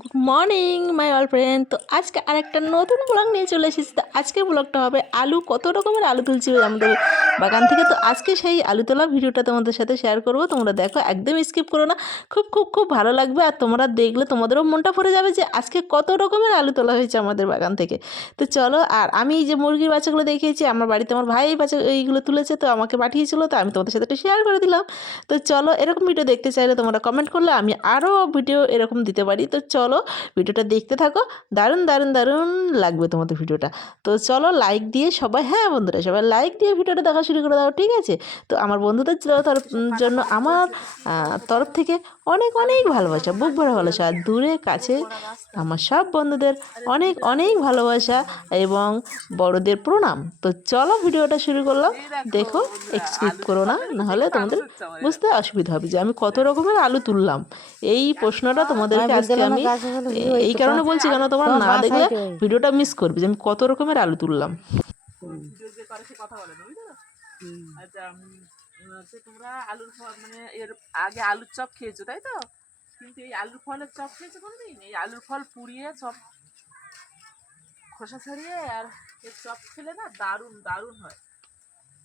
Good morning my all friend তো আজকে আরেকটা নতুন ব্লগ নিয়ে চলে এসেছি। তো আজকের ব্লগটা হবে আলু কত রকমের আলু তুলছি আমাদের বাগান থেকে। তো আজকে সেই আলু তোলা ভিডিওটা তোমাদের সাথে শেয়ার করব। তোমরা দেখো, একদম স্কিপ করো না। খুব খুব খুব ভালো লাগবে। আর তোমরা দেখলে তোমাদেরও মনটা ভরে যাবে যে আজকে কত রকমের আলু তোলা হয়েছে আমাদের বাগান থেকে। তো চলো, আর আমি এই যে মুরগির বাচ্চাগুলো দেখিয়েছি, আমার বাড়িতে আমার ভাই বাচ্চা, এইগুলো তুলেছে, তো আমাকে পাঠিয়েছিল, তো আমি তোমাদের সাথে একটু শেয়ার করে দিলাম। তো চলো, এরকম ভিডিও দেখতে চাইলে তোমরা কমেন্ট করলে আমি আরও ভিডিও এরকম দিতে পারি। তো চলো ভিডিওটা দেখতে থাকো। দারুণ দারুণ দারুণ লাগবে তোমাদের ভিডিওটা। তো চলো লাইক দিয়ে সবাই হ্যাঁ বন্ধুরা সবাই লাইক দিয়ে ভিডিওটা দেখা শুরু করে দাও ঠিক আছে? তো আমার বন্ধুদের জন্য আমার তরফ থেকে অনেক অনেক ভালোবাসা। বুক ভরা ভালোবাসা। আর দূরে কাছে আমার সব বন্ধুদের অনেক অনেক ভালোবাসা এবং বড়দের প্রণাম। তো চলো ভিডিওটা শুরু করলাম। দেখো এক্সকিপ করো না নাহলে তোমাদের বুঝতে অসুবিধা হবে যে আমি কত রকমের আলু তুললাম। এই প্রশ্নটা তোমাদেরকে আজকে আমি এই কারণে বলছি কেন তোমরা না দেখলে ভিডিওটা মিস করবে যে আমি কত রকমের আলু তুললাম। কথা বলে? আচ্ছা হচ্ছে তোমরা আলুর ফল মানে এর আগে আলুর চপ খেয়েছো তাই তো? কিন্তু এই আলুর ফলের চপ খেয়েছো কোনদিন? এই আলুর ফল পুড়িয়ে চপ খোসা ছাড়িয়ে আর এর চপ খেলে না দারুণ দারুণ হয়।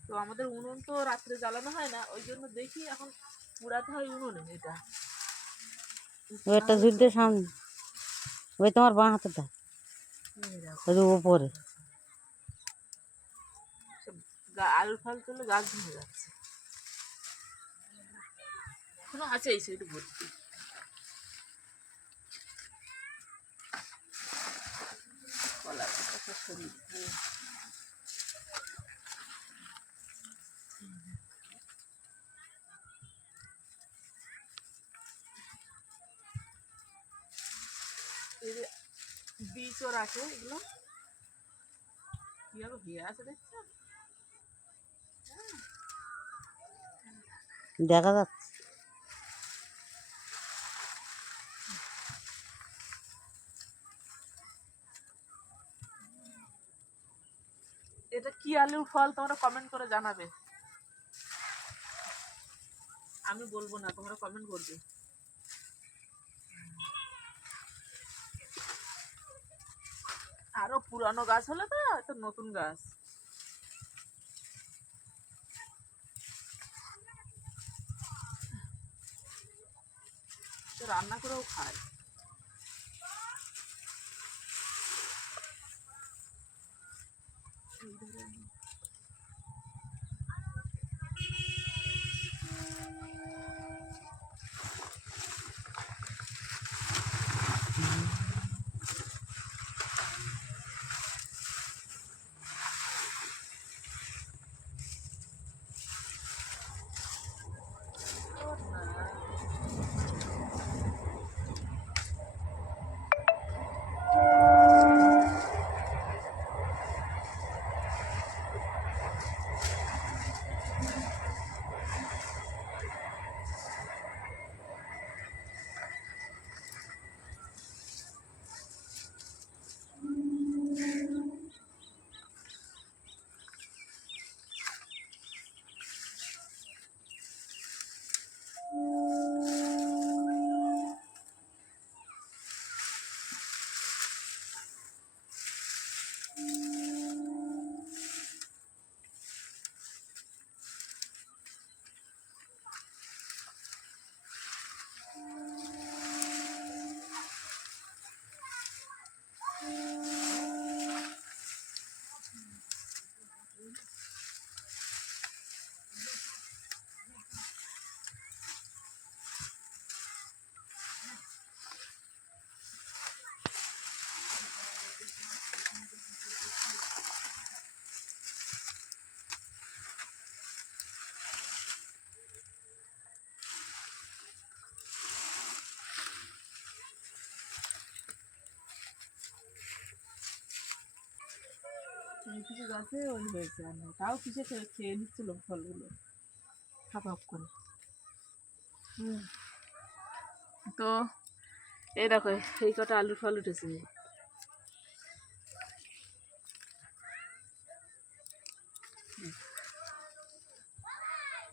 তো আমাদের উনুন তো রাত্রে জ্বালানো হয় না ওই জন্য দেখি এখন পুড়াতে হয় উনুনে এটা। ওইটা ঝুলতে সামনে ওই তোমার বাঁ হাতেটা ওই যে আলুর ফল তুলে গাছ ভেঙে যাচ্ছে। এখনও আছে এই সাইড ভর্তি? কলা যে বীজও রাখে এগুলো। কীভাবে হয়ে আছে দেখছ? দেখা যাচ্ছে এটা কি আলুর ফল তোমরা কমেন্ট করে জানাবে। আমি বলব না, তোমরা কমেন্ট করবে। আরও পুরানো গাছ হলে তো নতুন গাছ। রান্না করেও খায়। কিছু গাছে ওই হয়েছে আর। তাও কিসে খেয়ে নিচ্ছিল ফলগুলো। হাফ হাফ করে। তো এই দেখো, এই কটা আলুর ফল উঠেছে।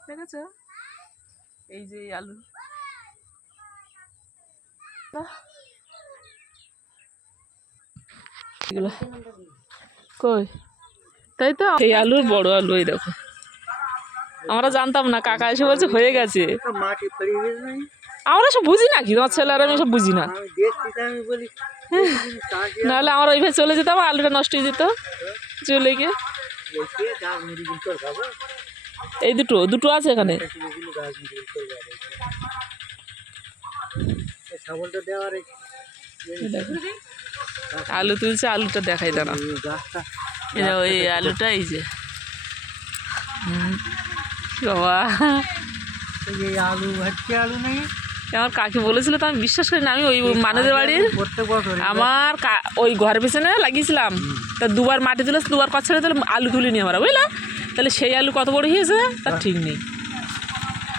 দেখেছ? এই যে আলু কই? তাই তো? এই আলুর বড় আলু, এই দেখো। আমরা জানতাম না, কাকা এসে বলছে হয়ে গেছে। আমরা সব বুঝি না কি, তোমার ছেলে আর আমি সব বুঝি না। নাহলে আমরা ওইভাবে চলে যেতাম, আলুটা নষ্ট হয়ে যেত। চলে গিয়ে। এই দুটো দুটো আছে এখানে। আলু তুলছে, আলুটা দেখাই দাঁড়া। এই গাছটা এই আলুটা এই যে বাবা আলু হচ্ছে আলু নেই? আমার কাকি বলেছিল তো আমি বিশ্বাস করি না আমি ওই মানুষের বাড়ির আমার কা- ওই ঘরের পেছনে লাগিয়েছিলাম। তা দুবার মাটি তুলে দুবার পাঁচ ছেড়ে তাহলে আলু তুলিনি আমরা বুঝলা? তাহলে সেই আলু কত বড় হয়েছে? তার ঠিক নেই।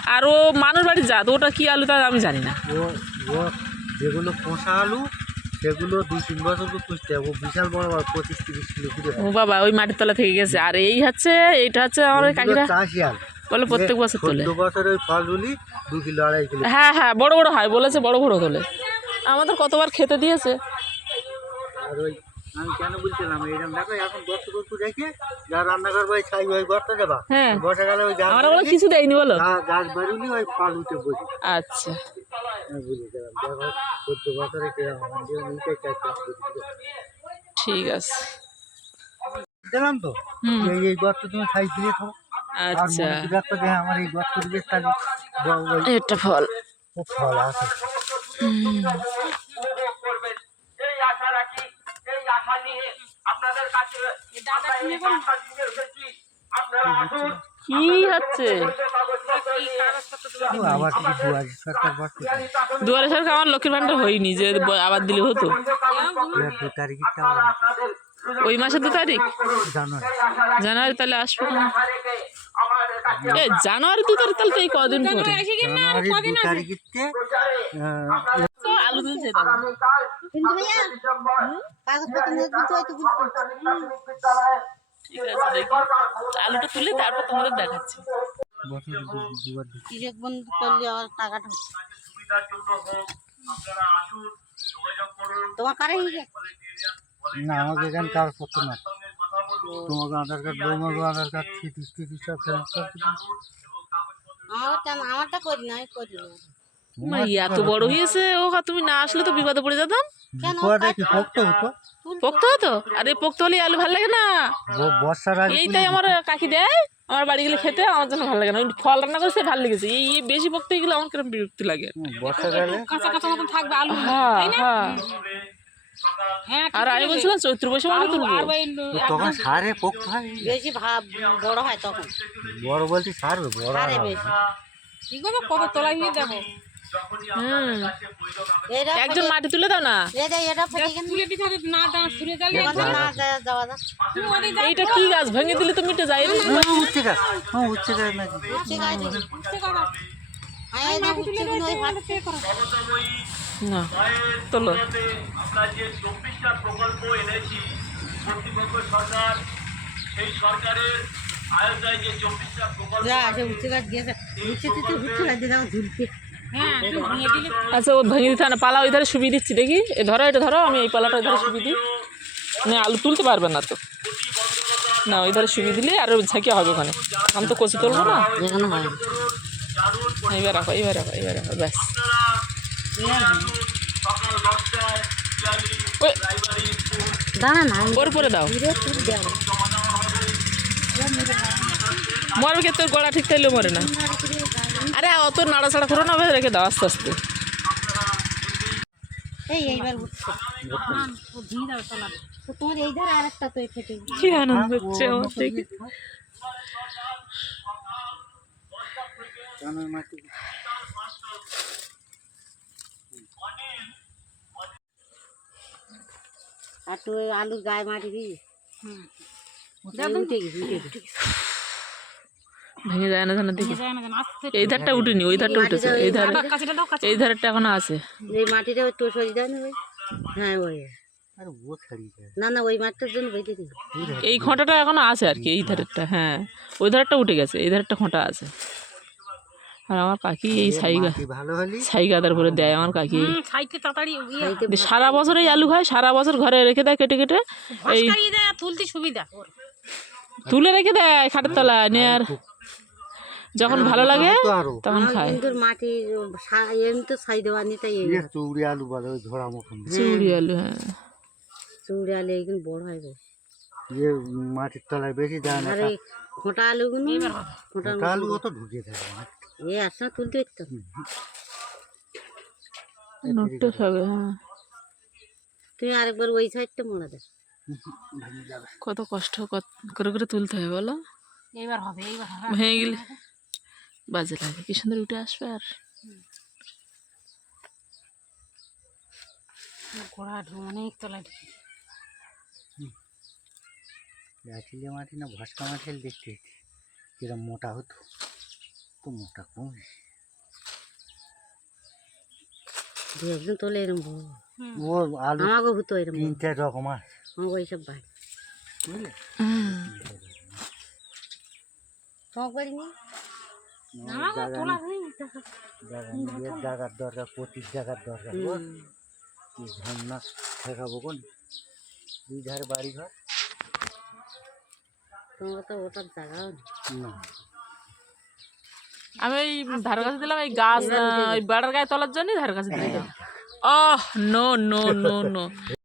আর ও মানুষ বাড়ির জাত ওটা কি আলু তা আমি জানি না। যেগুলো পোষা আলু সেগুলো দুই তিন বছর তো পুষতে হবে। বিশাল বড় বড় পঁচিশ তিরিশ কিলো করে ও বাবা ওই মাটির তলা থেকে গেছে। আর এই হচ্ছে এইটা হচ্ছে আমার কাকিরা চাষি আলু বলে প্রত্যেক বছর তোলে। চোদ্দ বছর ওই ফলগুলি দু কিলো আড়াই কিলো। হ্যাঁ হ্যাঁ বড় বড় হয় বলেছে বড় বড় তোলে। আমাদের কতবার খেতে দিয়েছে? আর ওই আমি কেন বলছিলাম এইরকম দেখো এখন গর্ত গর্ত রেখে যা রান্না করব ওই ছাই ওই গর্ত দেবা। হ্যাঁ। বর্ষাকালে ওই গাছ আমরা বলে কিছু দেয়নি বলো? গাছ বাড়ুলি ওই ফল উঠে বসি। আচ্ছা। বুঝে গেলাম। দেখো চোদ্দ বছরে কীরকম আমার যে নিচে চার চাষ করেছিল। ঠিক আছে। দিলাম তো? হুম। এই এই গর্ত তুমি ছাই দিয়ে খাও আচ্ছা। মনে রাখতো যে আমার এই গর্ত দিকে তাহলে এটা ফল। ফল আছে। কি হচ্ছে? আবার দুয়ারি সরকার দুয়ারে সরকার আমার লক্ষ্মীর ভান্ডার হয়নি যে আবার দিলে হতো। দু তারিখটা ওই মাসের দু তারিখ? জানুয়ারি। জানুয়ারি তাহলে আসব এ জানুয়ারি দু তারিখ তাহলে তো এই কদিন পরে। আলু আছে আলুটা তুলে তারপর তোমাদের দেখাচ্ছি। বছর দুবার কৃষক বন্ধু করলে আমার টাকাটা হচ্ছে। তোমার কারে না আমাকে এখানে না তোমাকে আধার কার্ড বৌমাকে আধার কার্ড সিটি সিটি সব ট্রান্সফার আমারটা আমারটা করি না আমি করি না মা, এত বড় হয়েছে ও তুমি না আসলে তো বিপদে পড়ে যেতাম। কেন? পোক্ত হতো। পোক্ত আর এই পোক্ত হলে আলু ভালো লাগে না। বর্ষার আগে এইটাই আমার কাকি দেয়। আমার বাড়ি গেলে খেতে আমার জন্য ভালো লাগে না। ফল রান্না করতে ভালো লেগেছে। এই এই বেশি পোক্ত গেলে আমার কিরম বিরক্তি লাগে। কাঁচা কাঁচা মতন থাকবে আলু। হ্যাঁ হ্যাঁ। হ্যাঁ আর আমি বলছিলাম চৈত্র বৈশাখ মানে তুলবো। তখন সারে পোক্ত হয়? বেশি ভাব বড় হয় তখন। বড় বলতে সার বড় আরে হবে বেশি। ঠিক আছে কত তোলা নিয়ে দেখো একজন মাটি তুলে দাও না এটা এটা না না যা- এইটা কি গাছ ভেঙে দিলে তো মিটে যায় হ্যাঁ, উঠছে গাছ হ্যাঁ উঠছে গাছ নাকি ঠিক আছে আমি এই দেখো উঠছে কিন্তু ওই হাত না তোলো যা গাছ গিয়েছে উঠছে তুই উঠছে গাছ দিয়ে দেখো ঝুলছে হ্যাঁ আচ্ছা ও ভেঙে দিতে হয় না পালা ওই ধারে সুবিয়ে দিচ্ছি দেখি। এ ধরো এটা ধরো আমি এই পালাটা ওই ধারে সুবিয়ে দিই। না আলু তুলতে পারবে না তো। না ওই ধারে সুবিয়ে দিলে আর ঝাঁকিয়া হবে ওখানে। আমি তো কচি তুলবো না। হয় এইবার রাখো এইবার রাখো এইবার রাখো ব্যাস। ওর পরে দাও। মরবে কে তোর গলা ঠিক থাকলে মরে না। আরে অত নাড়াচাড়া করো না রেখে দাও আস্তে আস্তে। কি আনন্দ হচ্ছে আমার আর তুই আলুর গায়ে মাটি দিস উঠে গেছে উঠে গেছে। ভেঙে যায় না জানা দেখি। এই ধারটা উঠেনি ওই ধারটা উঠেছে এই ধারে এই ধারটা এখনও আছে। এই মাটিটা তো সরি দেয় না হ্যাঁ ওই। না না ওই জন্য এই খোঁটাটা এখনও আছে আর কি এই ধারেরটা হ্যাঁ। ওই ধারেরটা উঠে গেছে এই ধারেরটা খোঁটা আছে। আর আমার কাকি এই সাইগা মাটি ভালো হলে? সাইগাদার করে দেয় আমার কাকি হুম, সাইতে তাড়াতাড়ি ইয়ে। সারা বছর এই আলু খায় সারা বছর ঘরে রেখে দেয় কেটে কেটে এই তুলতে সুবিধা। তুলে রেখে দেয় খাটের তলায় নিয়ে আর যখন ভালো লাগে তখন খায়। কিন্তু মাটির সা- এমনি তো ছাই দেওয়া নিতে ইয়ে চৌড়ি আলু বলে ধরা মতন। চুড়ি আলু হ্যাঁ। চুড়ে আলু এইগুলো বড় হয় বেশ ইয়ে মাটির তলায় বেশি দেয় না আর এই খোঁটা আলুগুলো খোঁটা আলু অত ঢুকে থাকে না। এ আসে না তুলতে হতো নোটটা সবে হ্যাঁ। তুই আরেকবার ওই সাইডটা মোড়া দে কত কষ্ট করে করে তুলতে হয় বলো। এইবার হবে এইবার ভেঙে গেলে বাজে লাগে কি সুন্দর উঠে আসবে আর? ঢু অনেক তলায় ঢুকে মাটি না ভস্কা হলে দেখতে হচ্ছে মোটা হতো তো মোটা কমে দু তোলে এরম ও আলু আমাকে হতো তিন চার রকম আমাকে বাড়ি বুঝলে? তোমাকে জায়গার দরকার প্রতির জায়গার দরকার কি ঝর্ণা ঠেকাবো কোন দুই ধারে বাড়ি ঘর? তোমাকে তো ওটার জায়গাও না। আমি ওই ধার কাছে দিলাম এই গাছ ওই বেড়ার গায়ে তোলার জন্য ধার কাছে দিলাম। Oh no no no no.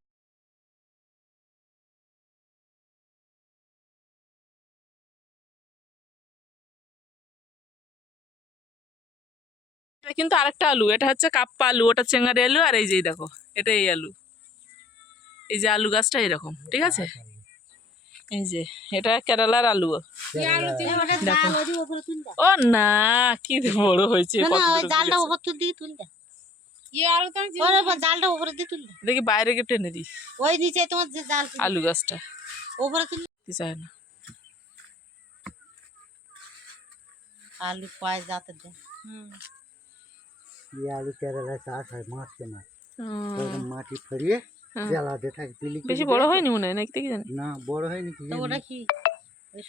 এটা কিন্তু আরেকটা আলু এটা হচ্ছে কাপ্পা আলু ওটা চেঙ্গারি আলু আর এই যে দেখো এটা এই আলু। এই যে আলু গাছটা এরকম ঠিক আছে? এই যে এটা কেরালার আলু। তুলতে ও না কি বড় হয়েছে দিয়ে তুলতে দিয়ে তুলতে দেখি বাইরে গিয়ে টেনে দিই ওই নিচে তোমার জাল আলু গাছটা। উপরে তুল কি চায় না। আলু পায় যাতে দে। এই আলু কেরালা চাষ হয় মাছকে মাছ মাটি ফরিয়ে হ্যাঁ। জ্বালাতে থাকে পিলি বেশি বড় হয়নি মনে হয় নাকি জানি। না বড় হয়নি কি ওটা কি? ওই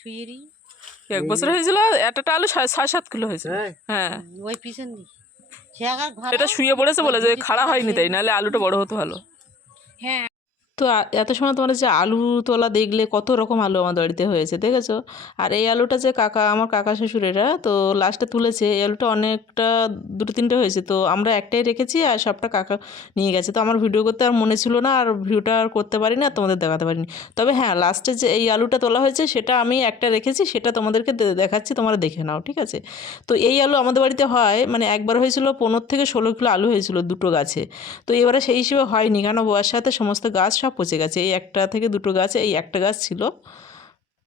এক বছর হয়েছিল একটা আলু সাড়ে সাত কিলো হয়েছিল। হ্যাঁ। ওই পিছন এটা শুয়ে পড়েছে বলে যে খাড়া হয়নি তাই নাহলে আলুটা বড় হতো ভালো। হ্যাঁ। তো এত সময় তোমার যে আলু তোলা দেখলে কত রকম আলু আমাদের বাড়িতে হয়েছে, দেখেছ? আর এই আলুটা যে কাকা, আমার কাকা শ্বশুরেরা তো লাস্টে তুলেছে, এই আলুটা অনেকটা দুটো তিনটে হয়েছে, তো আমরা একটাই রেখেছি আর সবটা কাকা নিয়ে গেছে। তো আমার ভিডিও করতে আর মনে ছিল না, আর ভিডিওটা আর করতে পারিনি আর তোমাদের দেখাতে পারিনি। তবে হ্যাঁ লাস্টে যে এই আলুটা তোলা হয়েছে, সেটা আমি একটা রেখেছি, সেটা তোমাদেরকে দেখাচ্ছি, তোমরা দেখে নাও, ঠিক আছে? তো এই আলু আমাদের বাড়িতে হয় মানে একবার হয়েছিল পনেরো থেকে ষোলো কিলো আলু হয়েছিল দুটো গাছে। তো এবারে সেই হিসেবে হয়নি কেন বর্ষাতে সমস্ত গাছ সব পচে গেছে। এই একটা থেকে দুটো গাছ এই একটা গাছ ছিল।